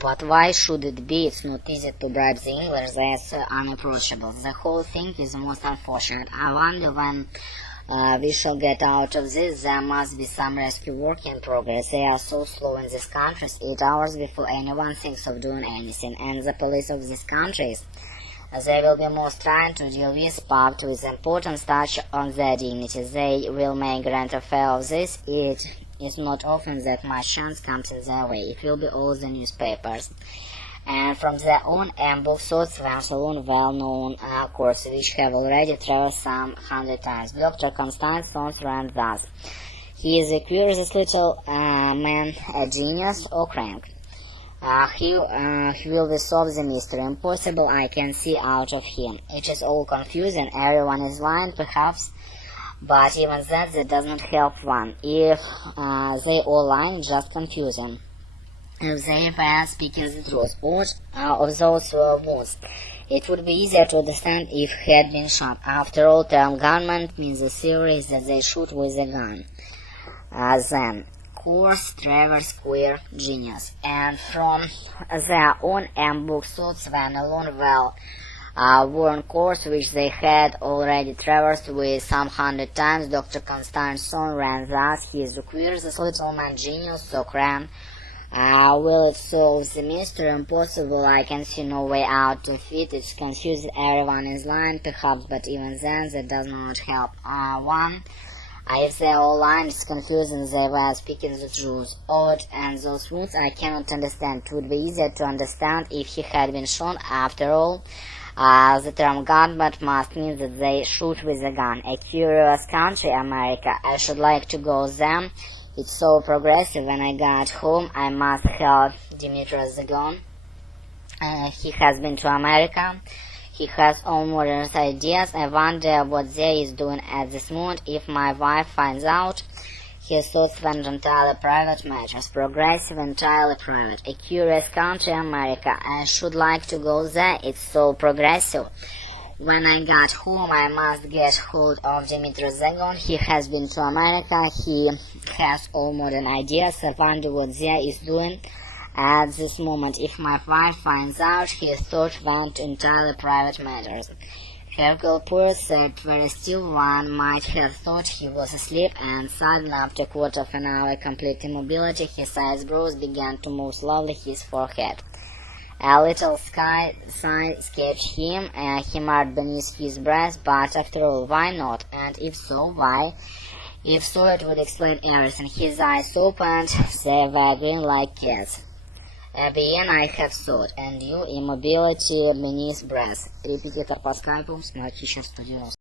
But why should it be? It's not easy to bribe the English, they're so unapproachable. The whole thing is most unfortunate. I wonder when we shall get out of this. There must be some rescue work in progress. They are so slow in these countries, 8 hours before anyone thinks of doing anything. And the police of these countries, they will be most trying to deal with, packed with importance touch on their dignity. They will make grand affair of this. It is not often that much chance comes in their way. It will be all the newspapers. And from their own handbook, thoughts were alone well-known course, which have already traveled some 100 times. Dr. Constance thoughts ran thus: he is a curious little man, a genius or crank. He will resolve the mystery. Impossible I can see out of him. It is all confusing. Everyone is lying, perhaps, but even that does not help one. If they all lie, just confusing. If they were speaking the truth, what of those wounds? It would be easier to understand if he had been shot. After all, term government means the theory is that they shoot with a gun. Then, course, Travers, queer, genius. And from their own handbook, thoughts when alone well-worn course, which they had already traversed with some 100 times, Dr. Constanson ran thus: he is the queerest little man, genius, so cram. Will it solve the mystery? Impossible. I can see no way out of it. It's confusing. Everyone is lying, perhaps, but even then, that does not help one. If they all lying, it's confusing. They were speaking the truth. Odd, and those words I cannot understand. It would be easier to understand if he had been shot. After all, the term government must mean that they shoot with a gun. A curious country, America. I should like to go there. It's so progressive. When I got home, I must help Dimitri Zagon. He has been to America. He has all modern ideas. I wonder what they is doing at this moment. If my wife finds out, his thoughts went entirely private matters. Progressive, entirely private. A curious country, America. I should like to go there. It's so progressive. When I got home, I must get hold of Dimitri Zagon. He has been to America. He has all modern ideas. I wonder what there is doing at this moment. If my wife finds out, his thoughts went to entirely private matters. Hercule Poirot sat very still. One might have thought he was asleep, and suddenly, after a quarter of an hour complete immobility, his eyebrows began to move slowly his forehead. A little sigh escaped him. He muttered beneath his breath, but after all, why not? And if so, why? If so, it would explain everything. His eyes opened. They were green like cats. Bien, I have thought, and you, immobility beneath breath. Репетитор по скайпу, смотри сейчас 190.